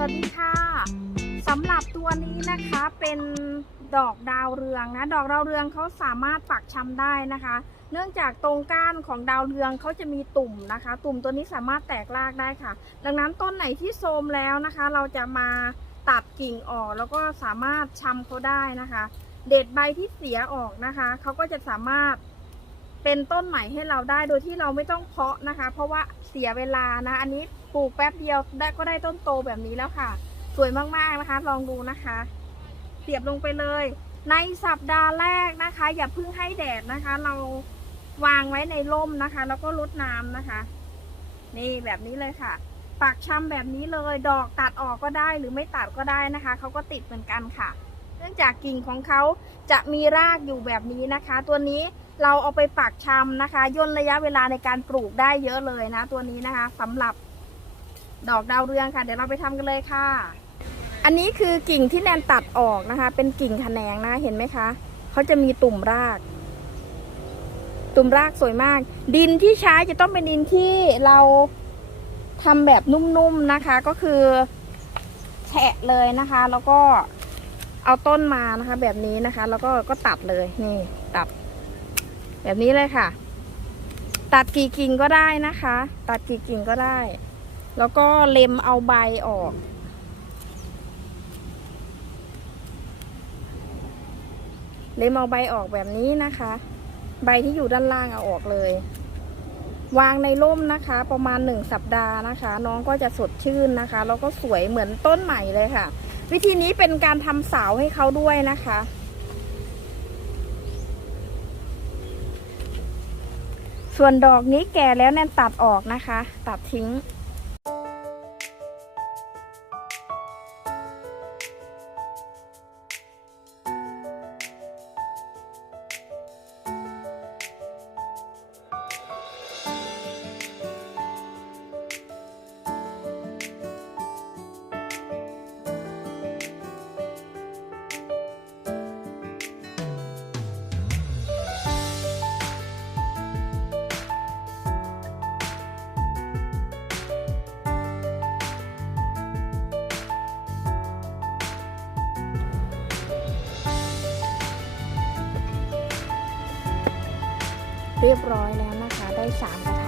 สวัสดีค่ะสำหรับตัวนี้นะคะเป็นดอกดาวเรืองนะ ดอกดาวเรืองเขาสามารถปักชำได้นะคะ เนื่องจากตรงก้านของดาวเรืองเขาจะมีตุ่มนะคะ ตุ่มตัวนี้สามารถแตกรากได้ค่ะ ดังนั้นต้นไหนที่โทรมแล้วนะคะ เราจะมาตัดกิ่งออกแล้วก็สามารถชำเขาได้นะคะ เด็ดใบที่เสียออกนะคะเขาก็จะสามารถ เป็นต้นใหม่ให้เราได้โดยที่เราไม่ต้องเพาะนะคะ เพราะว่าเสียเวลานะ อันนี้ปลูกแป๊บเดียวได้ก็ได้ต้นโตแบบนี้แล้วค่ะ สวยมากๆนะคะ ลองดูนะคะ เสียบลงไปเลย ในสัปดาห์แรกนะคะ อย่าเพิ่งให้แดดนะคะ เราวางไว้ในร่มนะคะ แล้วก็รดน้ำนะคะ นี่แบบนี้เลยค่ะปักชำแบบนี้เลย ดอกตัดออกก็ได้หรือไม่ตัดก็ได้นะคะเขาก็ติดเหมือนกันค่ะ เนื่องจากกิ่งของเขาจะมีรากอยู่แบบนี้นะคะ ตัวนี้เราเอาไปปักชำนะคะย่นระยะเวลาในการปลูกได้เยอะเลยนะ ตัวนี้นะคะสำหรับดอกดาวเรืองค่ะ เดี๋ยวเราไปทำกันเลยค่ะ อันนี้คือกิ่งที่แนนตัดออกนะคะ เป็นกิ่งแขนงนะเห็นไหมคะเขาจะมีตุ่มราก ตุ่มรากสวยมาก ดินที่ใช้จะต้องเป็นดินที่เราทำแบบนุ่มๆนะคะ ก็คือแฉะเลยนะคะ แล้วก็ เอาต้นมานะคะ แบบนี้นะคะ แล้วก็ก็ตัดเลยนี่ ตัด แบบนี้เลยค่ะ ตัดกี่กิ่งก็ได้นะคะ ตัดกี่กิ่งก็ได้ แล้วก็เล็มเอาใบออก เล็มเอาใบออกแบบนี้นะคะ ใบที่อยู่ด้านล่างเอาออกเลย วางในร่มนะคะ ประมาณหนึ่งสัปดาห์นะคะ น้องก็จะสดชื่นนะคะ แล้วก็สวยเหมือนต้นใหม่เลยค่ะ วิธีนี้เป็นการทำเสาให้เขาด้วยนะคะ ส่วนดอกนี้แก่แล้วแนนตัดออกนะคะ ตัดทิ้ง เรียบร้อยแล้วนะคะ ได้สามกระ